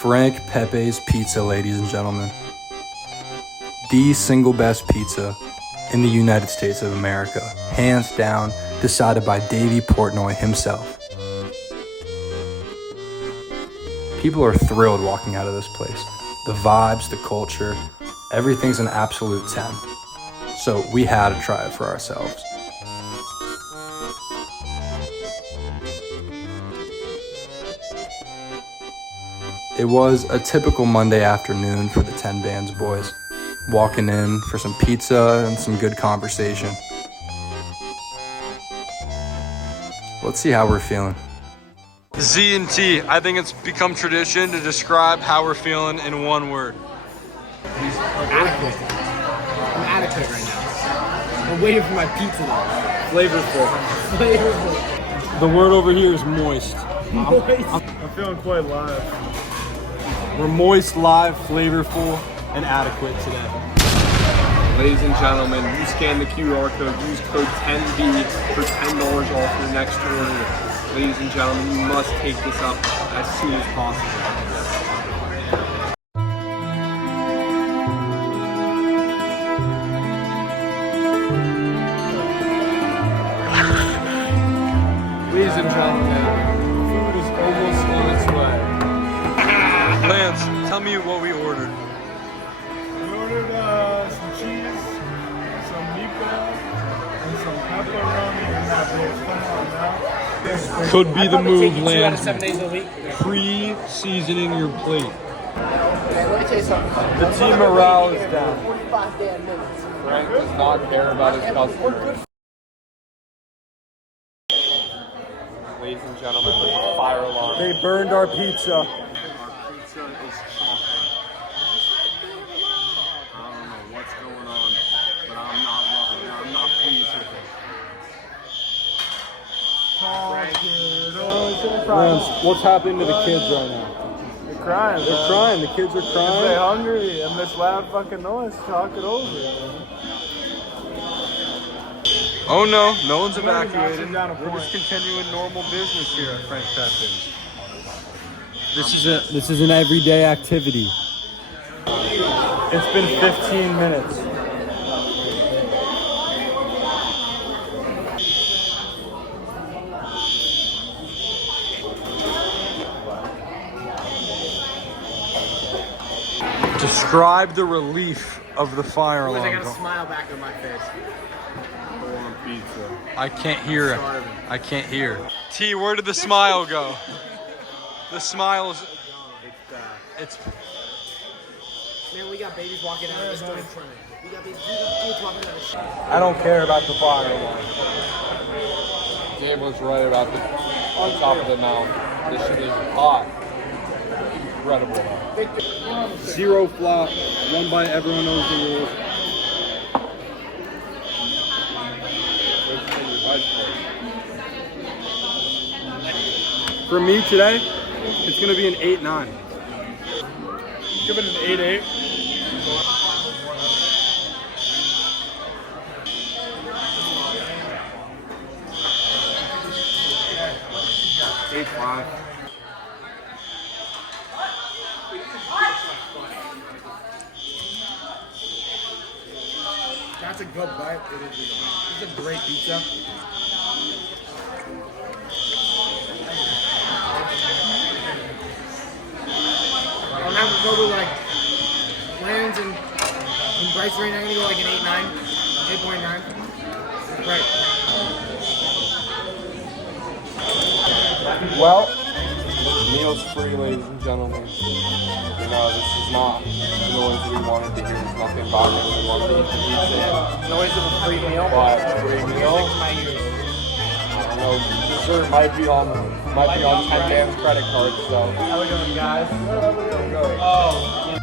Frank Pepe's Pizza, ladies and gentlemen. The single best pizza in the United States of America. Hands down, decided by Davey Portnoy himself. People are thrilled walking out of this place. The vibes, the culture, everything's an absolute 10. So we had to try it for ourselves. It was a typical Monday afternoon for the 10 Bandz boys, walking in for some pizza and some good conversation. Let's see how we're feeling. Z and T, I think it's become tradition to describe how we're feeling in one word. Adequate. I'm adequate right now. I'm waiting for my pizza though. Flavorful. Flavorful. The word over here is moist. I'm feeling quite live. We're moist, live, flavorful, and adequate today. Ladies and gentlemen, you scan the QR code, use code 10B for $10 off your next order. Ladies and gentlemen, you must take this up as soon as possible. Ladies and gentlemen, food is almost on its way. Lance, tell me what we ordered. We ordered some cheese, some mica, and some pepperoni and that bit. Come on now. Could be the move, 2 out of Lance. 7 days a week. Pre-seasoning your plate. Okay, let me tell you something. The team morale is down. 45 damn minutes. Frank does not care about his customers. Ladies and gentlemen, there's a fire alarm. They burned our pizza. Our pizza is chocolate. I don't know what's going on, but I'm not loving it. I'm not pleased with it. Lance, what's happening to the kids right now? They're crying. They're crying. The kids are If they're crying. hungry and this loud fucking noise, talk it over. Oh no, no one's evacuated. Sit down a We're just point. continuing normal business here at Frank Pepe's. This is an everyday activity. It's been 15 minutes. Describe the relief of the fire I alarm. got a smile back on my face. I want pizza. I can't hear. I can't hear. T, where did the smile go? The smile's. It's. Man, we got babies walking out of this joint. We got babies walking out of this. I don't care about the fire alarm. Gabe was right about the on top of the mountain. This shit is hot. Incredible. Zero flop, one by everyone knows the rules. For me today, it's gonna be an 8-9. Give it an 8-8. That's a good bite. It's a great pizza. I'm having to go to like Bandz and Bryce right now. I'm gonna go like an 8.9. It's great. Well, meal's free, ladies and gentlemen. You know, this is not the noise we wanted to hear. There's nothing about it. We wanted to eat the pizza. Noise of a free meal. But free meal, My ears. I don't know, dessert might be on 10 Bandz credit card, so. How we doing, guys? There we go. Oh.